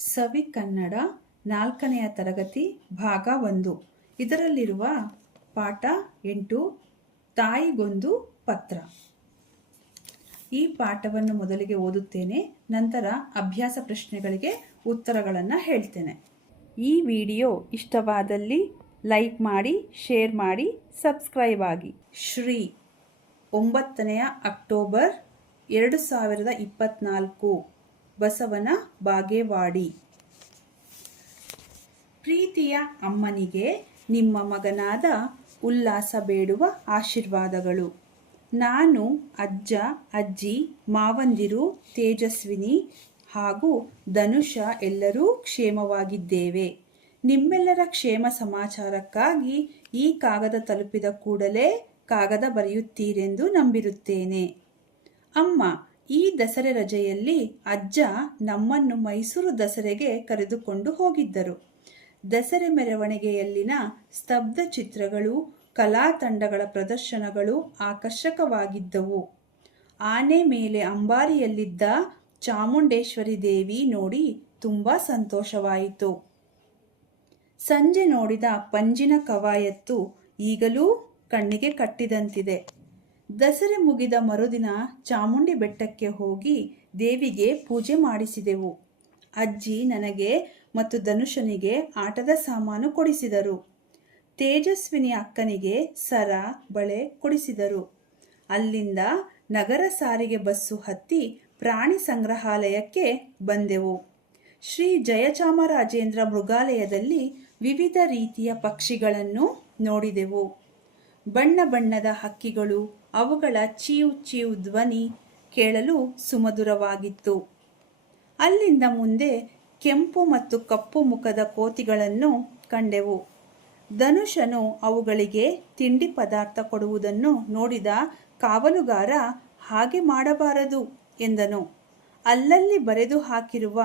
ಸವಿ ಕನ್ನಡ 4ನೆಯ ತರಗತಿ ಭಾಗ 1. ಇದರಲ್ಲಿರುವ ಪಾಠ 8 ತಾಯಿಗೊಂದು ಪತ್ರ. ಈ ಪಾಠವನ್ನು ಮೊದಲಿಗೆ ಓದುತ್ತೇನೆ, ನಂತರ ಅಭ್ಯಾಸ ಪ್ರಶ್ನೆಗಳಿಗೆ ಉತ್ತರಗಳನ್ನು ಹೇಳ್ತೇನೆ. ಈ ವಿಡಿಯೋ ಇಷ್ಟವಾದಲ್ಲಿ ಲೈಕ್ ಮಾಡಿ, ಶೇರ್ ಮಾಡಿ, ಸಬ್ಸ್ಕ್ರೈಬ್ ಆಗಿ. ಶ್ರೀ 9 ಅಕ್ಟೋಬರ್ 2024 ಬಸವನ ಬಾಗೇವಾಡಿ. ಪ್ರೀತಿಯ ಅಮ್ಮನಿಗೆ ನಿಮ್ಮ ಮಗನಾದ ಉಲ್ಲಾಸ ಬೇಡುವ ಆಶೀರ್ವಾದಗಳು. ನಾನು, ಅಜ್ಜ, ಅಜ್ಜಿ, ಮಾವಂದಿರು ತೇಜಸ್ವಿನಿ ಹಾಗೂ ಧನುಷ ಎಲ್ಲರೂ ಕ್ಷೇಮವಾಗಿದ್ದೇವೆ. ನಿಮ್ಮೆಲ್ಲರ ಕ್ಷೇಮ ಸಮಾಚಾರಕ್ಕಾಗಿ ಈ ಕಾಗದ ತಲುಪಿದ ಕೂಡಲೇ ಕಾಗದ ಬರೆಯುತ್ತೀರೆಂದು ನಂಬಿರುತ್ತೇನೆ. ಅಮ್ಮ, ಈ ದಸರೆ ರಜೆಯಲ್ಲಿ ಅಜ್ಜ ನಮ್ಮನ್ನು ಮೈಸೂರು ದಸರೆಗೆ ಕರೆದುಕೊಂಡು ಹೋಗಿದ್ದರು. ದಸರೆ ಮೆರವಣಿಗೆಯಲ್ಲಿನ ಸ್ತಬ್ಧ ಚಿತ್ರಗಳು, ಕಲಾ ತಂಡಗಳ ಪ್ರದರ್ಶನಗಳು ಆಕರ್ಷಕವಾಗಿದ್ದವು. ಆನೆ ಮೇಲೆ ಅಂಬಾರಿಯಲ್ಲಿದ್ದ ಚಾಮುಂಡೇಶ್ವರಿ ದೇವಿ ನೋಡಿ ತುಂಬ ಸಂತೋಷವಾಯಿತು. ಸಂಜೆ ನೋಡಿದ ಪಂಜಿನ ಕವಾಯತ್ತು ಈಗಲೂ ಕಣ್ಣಿಗೆ ಕಟ್ಟಿದಂತಿದೆ. ದಸರೆ ಮುಗಿದ ಮರುದಿನ ಚಾಮುಂಡಿ ಬೆಟ್ಟಕ್ಕೆ ಹೋಗಿ ದೇವಿಗೆ ಪೂಜೆ ಮಾಡಿಸಿದೆವು. ಅಜ್ಜಿ ನನಗೆ ಮತ್ತು ಧನುಷನಿಗೆ ಆಟದ ಸಾಮಾನು ಕೊಡಿಸಿದರು. ತೇಜಸ್ವಿನಿ ಅಕ್ಕನಿಗೆ ಸರ, ಬಳೆ ಕೊಡಿಸಿದರು. ಅಲ್ಲಿಂದ ನಗರ ಸಾರಿಗೆ ಬಸ್ಸು ಹತ್ತಿ ಪ್ರಾಣಿ ಸಂಗ್ರಹಾಲಯಕ್ಕೆ ಬಂದೆವು. ಶ್ರೀ ಜಯಚಾಮರಾಜೇಂದ್ರ ಮೃಗಾಲಯದಲ್ಲಿ ವಿವಿಧ ರೀತಿಯ ಪಕ್ಷಿಗಳನ್ನು ನೋಡಿದೆವು. ಬಣ್ಣ ಬಣ್ಣದ ಹಕ್ಕಿಗಳು, ಅವುಗಳ ಚೀವ್ ಚೀವ್ ಧ್ವನಿ ಕೇಳಲು ಸುಮಧುರವಾಗಿತ್ತು. ಅಲ್ಲಿಂದ ಮುಂದೆ ಕೆಂಪು ಮತ್ತು ಕಪ್ಪು ಮುಖದ ಕೋತಿಗಳನ್ನು ಕಂಡೆವು. ಧನುಷನು ಅವುಗಳಿಗೆ ತಿಂಡಿ ಪದಾರ್ಥ ಕೊಡುವುದನ್ನು ನೋಡಿದ ಕಾವಲುಗಾರ ಹಾಗೆ ಮಾಡಬಾರದು ಎಂದನು. ಅಲ್ಲಲ್ಲಿ ಬರೆದು ಹಾಕಿರುವ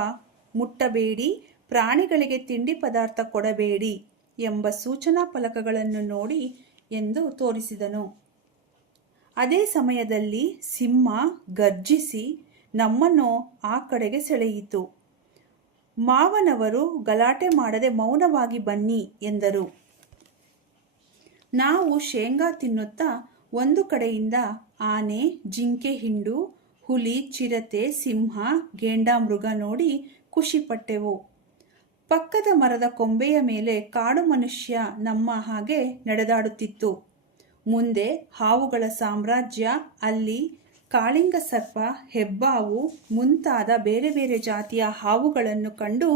ಮುಟ್ಟಬೇಡಿ, ಪ್ರಾಣಿಗಳಿಗೆ ತಿಂಡಿ ಪದಾರ್ಥ ಕೊಡಬೇಡಿ ಎಂಬ ಸೂಚನಾ ಫಲಕಗಳನ್ನು ನೋಡಿ ಎಂದು ತೋರಿಸಿದನು. ಅದೇ ಸಮಯದಲ್ಲಿ ಸಿಂಹ ಗರ್ಜಿಸಿ ನಮ್ಮನ್ನು ಆ ಕಡೆಗೆ ಸೆಳೆಯಿತು. ಮಾವನವರು ಗಲಾಟೆ ಮಾಡದೆ ಮೌನವಾಗಿ ಬನ್ನಿ ಎಂದರು. ನಾವು ಶೇಂಗಾ ತಿನ್ನುತ್ತಾ ಒಂದು ಕಡೆಯಿಂದ ಆನೆ, ಜಿಂಕೆ ಹಿಂಡು, ಹುಲಿ, ಚಿರತೆ, ಸಿಂಹ, ಗೆಂಡಾಮೃಗ ನೋಡಿ ಖುಷಿಪಟ್ಟೆವು. ಪಕ್ಕದ ಮರದ ಕೊಂಬೆಯ ಮೇಲೆ ಕಾಡು ಮನುಷ್ಯ ನಮ್ಮ ಹಾಗೆ ನಡೆದಾಡುತ್ತಿತ್ತು. ಮುಂದೆ ಹಾವುಗಳ ಸಾಮ್ರಾಜ್ಯ, ಅಲ್ಲಿ ಕಾಳಿಂಗ ಸರ್ಪ, ಹೆಬ್ಬಾವು ಮುಂತಾದ ಬೇರೆ ಬೇರೆ ಜಾತಿಯ ಹಾವುಗಳನ್ನು ಕಂಡು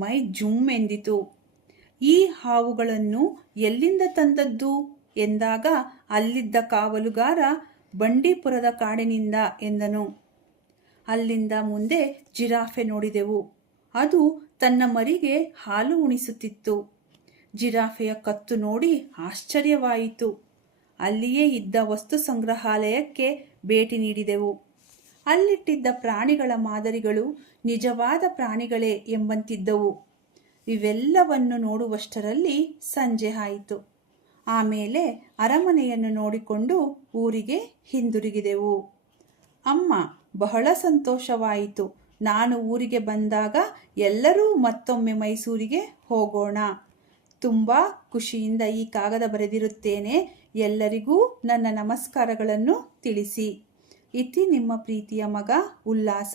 ಮೈ ಜುಮ್ ಎಂದಿತು. ಈ ಹಾವುಗಳನ್ನು ಎಲ್ಲಿಂದ ತಂದದ್ದು ಎಂದಾಗ ಅಲ್ಲಿದ್ದ ಕಾವಲುಗಾರ ಬಂಡೀಪುರದ ಕಾಡಿನಿಂದ ಎಂದನು. ಅಲ್ಲಿಂದ ಮುಂದೆ ಜಿರಾಫೆ ನೋಡಿದೆವು. ಅದು ತನ್ನ ಮರಿಗೆ ಹಾಲು ಉಣಿಸುತ್ತಿತ್ತು. ಜಿರಾಫೆಯ ಕತ್ತು ನೋಡಿ ಆಶ್ಚರ್ಯವಾಯಿತು. ಅಲ್ಲಿಯೇ ಇದ್ದ ವಸ್ತು ಸಂಗ್ರಹಾಲಯಕ್ಕೆ ಭೇಟಿ ನೀಡಿದೆವು. ಅಲ್ಲಿಟ್ಟಿದ್ದ ಪ್ರಾಣಿಗಳ ಮಾದರಿಗಳು ನಿಜವಾದ ಪ್ರಾಣಿಗಳೇ ಎಂಬಂತಿದ್ದವು. ಇವೆಲ್ಲವನ್ನು ನೋಡುವಷ್ಟರಲ್ಲಿ ಸಂಜೆ ಆಯಿತು. ಆಮೇಲೆ ಅರಮನೆಯನ್ನು ನೋಡಿಕೊಂಡು ಊರಿಗೆ ಹಿಂದಿರುಗಿದೆವು. ಅಮ್ಮ, ಬಹಳ ಸಂತೋಷವಾಯಿತು. ನಾನು ಊರಿಗೆ ಬಂದಾಗ ಎಲ್ಲರೂ ಮತ್ತೊಮ್ಮೆ ಮೈಸೂರಿಗೆ ಹೋಗೋಣ. ತುಂಬ ಖುಷಿಯಿಂದ ಈ ಕಾಗದ ಬರೆದಿರುತ್ತೇನೆ. ಎಲ್ಲರಿಗೂ ನನ್ನ ನಮಸ್ಕಾರಗಳನ್ನು ತಿಳಿಸಿ. ಇತಿ ನಿಮ್ಮ ಪ್ರೀತಿಯ ಮಗ ಉಲ್ಲಾಸ.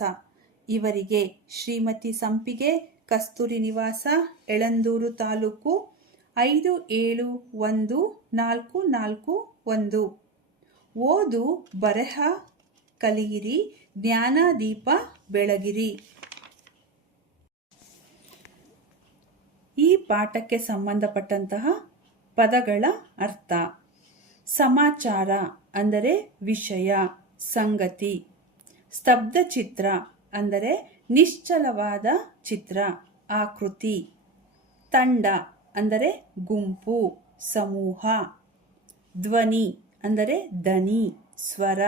ಇವರಿಗೆ ಶ್ರೀಮತಿ ಸಂಪಿಗೆ, ಕಸ್ತೂರಿ ನಿವಾಸ, ಯಳಂದೂರು ತಾಲೂಕು 571441. ಓದು ಬರಹ ಕಲಿಯಿರಿ, ಜ್ಞಾನದೀಪ ಬೆಳಗಿರಿ. ಈ ಪಾಠಕ್ಕೆ ಸಂಬಂಧಪಟ್ಟಂತಹ ಪದಗಳ ಅರ್ಥ: ಸಮಾಚಾರ ಅಂದರೆ ವಿಷಯ, ಸಂಗತಿ. ಸ್ತಬ್ಧ ಚಿತ್ರ ಅಂದರೆ ನಿಶ್ಚಲವಾದ ಚಿತ್ರ, ಆಕೃತಿ. ತಂಡ ಅಂದರೆ ಗುಂಪು, ಸಮೂಹ. ಧ್ವನಿ ಅಂದರೆ ದನಿ, ಸ್ವರ.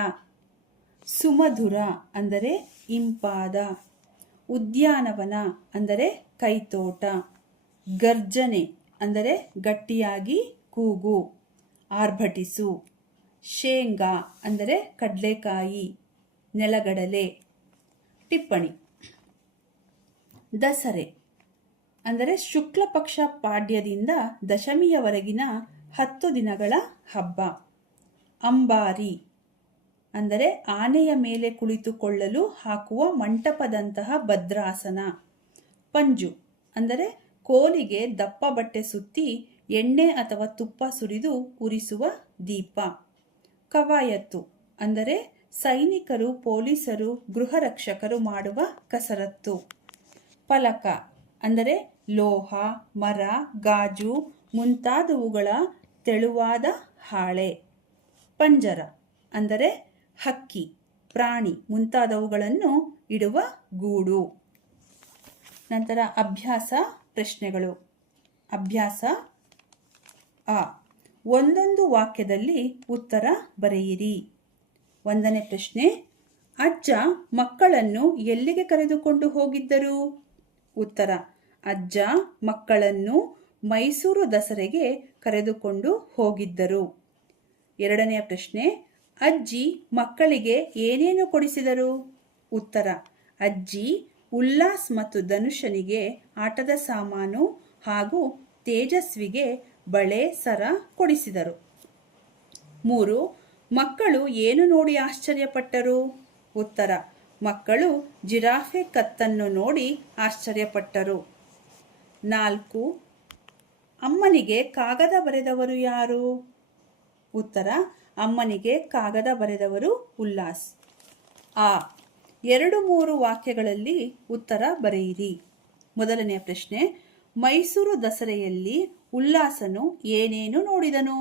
ಸುಮಧುರ ಅಂದರೆ ಇಂಪಾದ. ಉದ್ಯಾನವನ ಅಂದರೆ ಕೈತೋಟ. ಗರ್ಜನೆ ಅಂದರೆ ಗಟ್ಟಿಯಾಗಿ ಕೂಗು, ಆರ್ಭಟಿಸು. ಶೇಂಗಾ ಅಂದರೆ ಕಡಲೆಕಾಯಿ, ನೆಲಗಡಲೆ. ಟಿಪ್ಪಣಿ: ದಸರೆ ಅಂದರೆ ಶುಕ್ಲ ಪಕ್ಷ ಪಾಡ್ಯದಿಂದ ದಶಮಿಯವರೆಗಿನ 10 ದಿನಗಳ ಹಬ್ಬ. ಅಂಬಾರಿ ಅಂದರೆ ಆನೆಯ ಮೇಲೆ ಕುಳಿತುಕೊಳ್ಳಲು ಹಾಕುವ ಮಂಟಪದಂತಹ ಭದ್ರಾಸನ. ಪಂಜು ಅಂದರೆ ಕೋಲಿಗೆ ದಪ್ಪ ಬಟ್ಟೆ ಸುತ್ತಿ ಎಣ್ಣೆ ಅಥವಾ ತುಪ್ಪ ಸುರಿದು ಉರಿಸುವ ದೀಪ. ಕವಾಯತ್ತು ಅಂದರೆ ಸೈನಿಕರು, ಪೊಲೀಸರು, ಗೃಹ ರಕ್ಷಕರು ಮಾಡುವ ಕಸರತ್ತು. ಫಲಕ ಅಂದರೆ ಲೋಹ, ಮರ, ಗಾಜು ಮುಂತಾದವುಗಳ ತೆಳುವಾದ ಹಾಳೆ. ಪಂಜರ ಅಂದರೆ ಹಕ್ಕಿ, ಪ್ರಾಣಿ ಮುಂತಾದವುಗಳನ್ನು ಇಡುವ ಗೂಡು. ನಂತರ ಅಭ್ಯಾಸ ಪ್ರಶ್ನೆಗಳು. ಅಭ್ಯಾಸ ಅ. ಒಂದೊಂದು ವಾಕ್ಯದಲ್ಲಿ ಉತ್ತರ ಬರೆಯಿರಿ. 1ನೇ ಪ್ರಶ್ನೆ, ಅಜ್ಜ ಮಕ್ಕಳನ್ನು ಎಲ್ಲಿಗೆ ಕರೆದುಕೊಂಡು ಹೋಗಿದ್ದರು? ಉತ್ತರ, ಅಜ್ಜ ಮಕ್ಕಳನ್ನು ಮೈಸೂರು ದಸರೆಗೆ ಕರೆದುಕೊಂಡು ಹೋಗಿದ್ದರು. 2ನೇ ಪ್ರಶ್ನೆ, ಅಜ್ಜಿ ಮಕ್ಕಳಿಗೆ ಏನೇನು ಕೊಡಿಸಿದರು? ಉತ್ತರ, ಅಜ್ಜಿ ಉಲ್ಲಾಸ್ ಮತ್ತು ಧನುಷನಿಗೆ ಆಟದ ಸಾಮಾನು ಹಾಗೂ ತೇಜಸ್ವಿಗೆ ಬಳೆ, ಸರ ಕೊಡಿಸಿದರು. 3. ಮಕ್ಕಳು ಏನು ನೋಡಿ ಆಶ್ಚರ್ಯಪಟ್ಟರು? ಉತ್ತರ, ಮಕ್ಕಳು ಜಿರಾಫೆ ಕತ್ತನ್ನು ನೋಡಿ ಆಶ್ಚರ್ಯಪಟ್ಟರು. 4. ಅಮ್ಮನಿಗೆ ಕಾಗದ ಬರೆದವರು ಯಾರು? ಉತ್ತರ, ಅಮ್ಮನಿಗೆ ಕಾಗದ ಬರೆದವರು ಉಲ್ಲಾಸ್. ಆ. 2-3 ವಾಕ್ಯಗಳಲ್ಲಿ ಉತ್ತರ ಬರೆಯಿರಿ. 1ನೇ ಪ್ರಶ್ನೆ, ಮೈಸೂರು ದಸರೆಯಲ್ಲಿ ಉಲ್ಲಾಸನು ಏನೇನು ನೋಡಿದನು?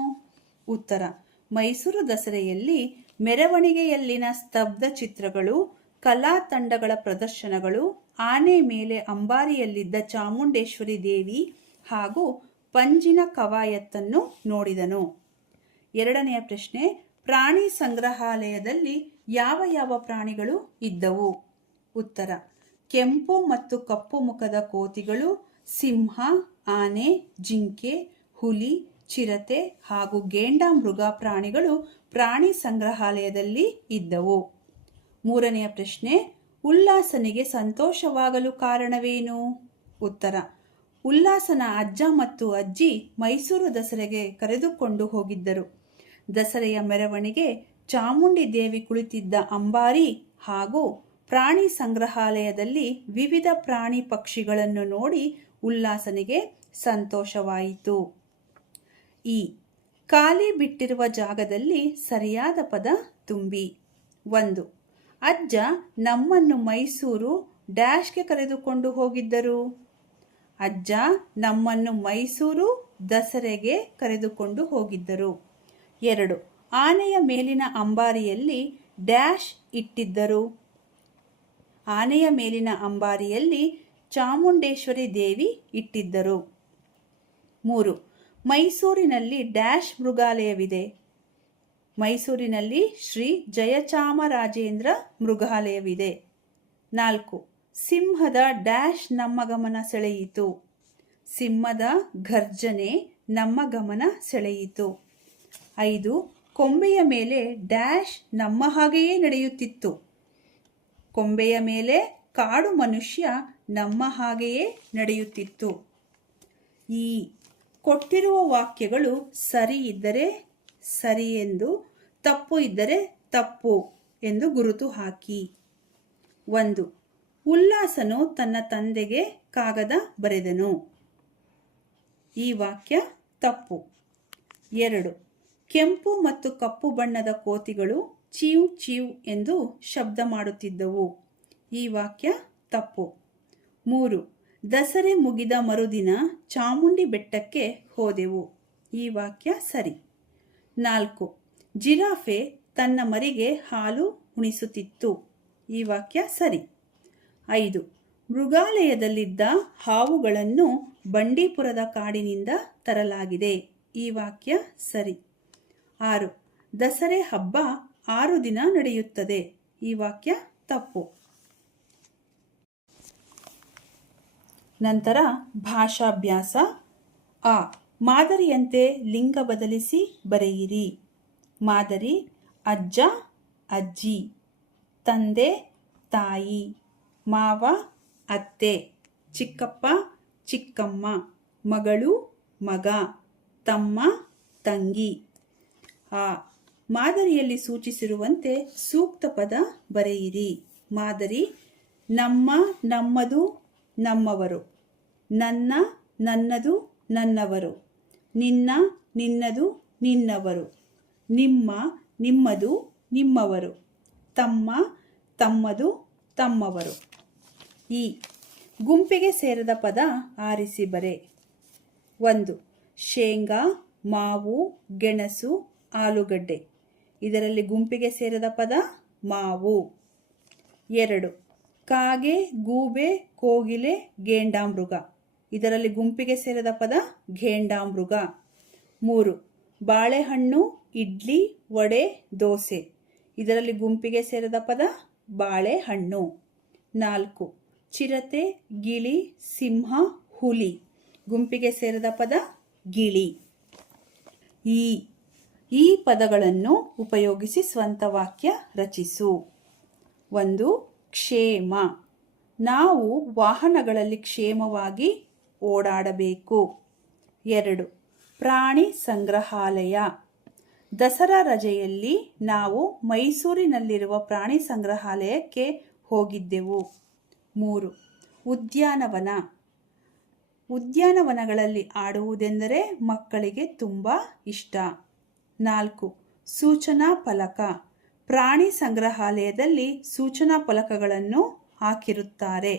ಉತ್ತರ, ಮೈಸೂರು ದಸರೆಯಲ್ಲಿ ಮೆರವಣಿಗೆಯಲ್ಲಿನ ಸ್ತಬ್ಧ ಚಿತ್ರಗಳು, ಕಲಾ ತಂಡಗಳ ಪ್ರದರ್ಶನಗಳು, ಆನೆ ಮೇಲೆ ಅಂಬಾರಿಯಲ್ಲಿದ್ದ ಚಾಮುಂಡೇಶ್ವರಿ ದೇವಿ ಹಾಗೂ ಪಂಜಿನ ಕವಾಯತ್ತನ್ನು ನೋಡಿದನು. 2ನೇ ಪ್ರಶ್ನೆ, ಪ್ರಾಣಿ ಸಂಗ್ರಹಾಲಯದಲ್ಲಿ ಯಾವ ಯಾವ ಪ್ರಾಣಿಗಳು ಇದ್ದವು? ಉತ್ತರ, ಕೆಂಪು ಮತ್ತು ಕಪ್ಪು ಮುಖದ ಕೋತಿಗಳು, ಸಿಂಹ, ಆನೆ, ಜಿಂಕೆ, ಹುಲಿ, ಚಿರತೆ ಹಾಗೂ ಗೇಂಡಾಮೃಗ ಪ್ರಾಣಿಗಳು ಪ್ರಾಣಿ ಸಂಗ್ರಹಾಲಯದಲ್ಲಿ ಇದ್ದವು. 3ನೇ ಪ್ರಶ್ನೆ, ಉಲ್ಲಾಸನಿಗೆ ಸಂತೋಷವಾಗಲು ಕಾರಣವೇನು? ಉತ್ತರ, ಉಲ್ಲಾಸನ ಅಜ್ಜ ಮತ್ತು ಅಜ್ಜಿ ಮೈಸೂರು ದಸರೆಗೆ ಕರೆದುಕೊಂಡು ಹೋಗಿದ್ದರು. ದಸರೆಯ ಮೆರವಣಿಗೆ, ಚಾಮುಂಡಿ ದೇವಿ ಕುಳಿತಿದ್ದ ಅಂಬಾರಿ ಹಾಗೂ ಪ್ರಾಣಿ ಸಂಗ್ರಹಾಲಯದಲ್ಲಿ ವಿವಿಧ ಪ್ರಾಣಿ ಪಕ್ಷಿಗಳನ್ನು ನೋಡಿ ಉಲ್ಲಾಸನಿಗೆ ಸಂತೋಷವಾಯಿತು. ಈ. ಖಾಲಿ ಬಿಟ್ಟಿರುವ ಜಾಗದಲ್ಲಿ ಸರಿಯಾದ ಪದ ತುಂಬಿ. 1. ಅಜ್ಜ ನಮ್ಮನ್ನು ಮೈಸೂರು ಡ್ಯಾಶ್ಗೆ ಕರೆದುಕೊಂಡು ಹೋಗಿದ್ದರು. ಅಜ್ಜ ನಮ್ಮನ್ನು ಮೈಸೂರು ದಸರೆಗೆ ಕರೆದುಕೊಂಡು ಹೋಗಿದ್ದರು. 2. ಆನೆಯ ಮೇಲಿನ ಅಂಬಾರಿಯಲ್ಲಿ ಡ್ಯಾಶ್ ಇಟ್ಟಿದ್ದರು. ಆನೆಯ ಮೇಲಿನ ಅಂಬಾರಿಯಲ್ಲಿ ಚಾಮುಂಡೇಶ್ವರಿ ದೇವಿ ಇಟ್ಟಿದ್ದರು. 3. ಮೈಸೂರಿನಲ್ಲಿ ಡ್ಯಾಶ್ ಮೃಗಾಲಯವಿದೆ. ಮೈಸೂರಿನಲ್ಲಿ ಶ್ರೀ ಜಯಚಾಮರಾಜೇಂದ್ರ ಮೃಗಾಲಯವಿದೆ. 4. ಸಿಂಹದ ಡ್ಯಾಶ್ ನಮ್ಮ ಗಮನ ಸೆಳೆಯಿತು. ಸಿಂಹದ ಘರ್ಜನೆ ನಮ್ಮ ಗಮನ ಸೆಳೆಯಿತು. 5. ಕೊಂಬೆಯ ಮೇಲೆ ಡ್ಯಾಶ್ ನಮ್ಮ ಹಾಗೆಯೇ ನಡೆಯುತ್ತಿತ್ತು. ಕೊಂಬೆಯ ಮೇಲೆ ಕಾಡು ಮನುಷ್ಯ ನಮ್ಮ ಹಾಗೆಯೇ ನಡೆಯುತ್ತಿತ್ತು. ಈ. ಕೊಟ್ಟಿರುವ ವಾಕ್ಯಗಳು ಸರಿ ಇದ್ದರೆ ಸರಿ ಎಂದು, ತಪ್ಪು ಇದ್ದರೆ ತಪ್ಪು ಎಂದು ಗುರುತು ಹಾಕಿ. 1. ಉಲ್ಲಾಸನು ತನ್ನ ತಂದೆಗೆ ಕಾಗದ ಬರೆದನು. ಈ ವಾಕ್ಯ ತಪ್ಪು. 2. ಕೆಂಪು ಮತ್ತು ಕಪ್ಪು ಬಣ್ಣದ ಕೋತಿಗಳು ಚೀವ್ ಚೀವ್ ಎಂದು ಶಬ್ದ ಮಾಡುತ್ತಿದ್ದವು. ಈ ವಾಕ್ಯ ತಪ್ಪು. 3. ದಸರೆ ಮುಗಿದ ಮರುದಿನ ಚಾಮುಂಡಿ ಬೆಟ್ಟಕ್ಕೆ ಹೋದೆವು. ಈ ವಾಕ್ಯ ಸರಿ. 4. ಜಿರಾಫೆ ತನ್ನ ಮರಿಗೆ ಹಾಲು ಉಣಿಸುತ್ತಿತ್ತು. ಈ ವಾಕ್ಯ ಸರಿ. 5. ಮೃಗಾಲಯದಲ್ಲಿದ್ದ ಹಾವುಗಳನ್ನು ಬಂಡೀಪುರದ ಕಾಡಿನಿಂದ ತರಲಾಗಿದೆ. ಈ ವಾಕ್ಯ ಸರಿ. 6. ದಸರೆ ಹಬ್ಬ 6 ದಿನ ನಡೆಯುತ್ತದೆ. ಈ ವಾಕ್ಯ ತಪ್ಪು. ನಂತರ ಭಾಷಾಭ್ಯಾಸ. ಆ. ಮಾದರಿಯಂತೆ ಲಿಂಗ ಬದಲಿಸಿ ಬರೆಯಿರಿ. ಮಾದರಿ: ಅಜ್ಜ, ಅಜ್ಜಿ, ತಂದೆ, ತಾಯಿ, ಮಾವ, ಅತ್ತೆ, ಚಿಕ್ಕಪ್ಪ ಚಿಕ್ಕಮ್ಮ, ಮಗಳು ಮಗ, ತಮ್ಮ ತಂಗಿ. ಮಾದರಿಯಲ್ಲಿ ಸೂಚಿಸಿರುವಂತೆ ಸೂಕ್ತ ಪದ ಬರೆಯಿರಿ. ಮಾದರಿ: ನಮ್ಮ, ನಮ್ಮದು, ನಮ್ಮವರು. ನನ್ನ, ನನ್ನದು, ನನ್ನವರು. ನಿನ್ನ, ನಿನ್ನದು, ನಿನ್ನವರು. ನಿಮ್ಮ, ನಿಮ್ಮದು, ನಿಮ್ಮವರು. ತಮ್ಮ, ತಮ್ಮದು, ತಮ್ಮವರು. ಗುಂಪಿಗೆ ಸೇರದ ಪದ ಆರಿಸಿ ಬರೆ. 1. ಶೇಂಗಾ, ಮಾವು, ಗೆಣಸು, ಆಲೂಗಡ್ಡೆ. ಇದರಲ್ಲಿ ಗುಂಪಿಗೆ ಸೇರದ ಪದ ಮಾವು. 2. ಕಾಗೆ, ಗೂಬೆ, ಕೋಗಿಲೆ, ಗೇಂಡಾಮೃಗ. ಇದರಲ್ಲಿ ಗುಂಪಿಗೆ ಸೇರದ ಪದ ಘೇಂಡಾಮೃಗ. 3. ಬಾಳೆಹಣ್ಣು, ಇಡ್ಲಿ, ವಡೆ, ದೋಸೆ. ಇದರಲ್ಲಿ ಗುಂಪಿಗೆ ಸೇರದ ಪದ ಬಾಳೆಹಣ್ಣು. 4. ಚಿರತೆ, ಗಿಳಿ, ಸಿಂಹ, ಹುಲಿ. ಗುಂಪಿಗೆ ಸೇರದ ಪದ ಗಿಳಿ. ಈ ಪದಗಳನ್ನು ಉಪಯೋಗಿಸಿ ಸ್ವಂತ ವಾಕ್ಯ ರಚಿಸು. 1. ಕ್ಷೇಮ: ನಾವು ವಾಹನಗಳಲ್ಲಿ ಕ್ಷೇಮವಾಗಿ ಓಡಾಡಬೇಕು. 2. ಪ್ರಾಣಿ ಸಂಗ್ರಹಾಲಯ: ದಸರಾ ರಜೆಯಲ್ಲಿ ನಾವು ಮೈಸೂರಿನಲ್ಲಿರುವ ಪ್ರಾಣಿ ಸಂಗ್ರಹಾಲಯಕ್ಕೆ ಹೋಗಿದ್ದೆವು. 3. ಉದ್ಯಾನವನ: ಉದ್ಯಾನವನಗಳಲ್ಲಿ ಆಡುವುದೆಂದರೆ ಮಕ್ಕಳಿಗೆ ತುಂಬ ಇಷ್ಟ. 4. ಸೂಚನಾ ಫಲಕ: ಪ್ರಾಣಿ ಸಂಗ್ರಹಾಲಯದಲ್ಲಿ ಸೂಚನಾ ಫಲಕಗಳನ್ನು ಹಾಕಿರುತ್ತಾರೆ.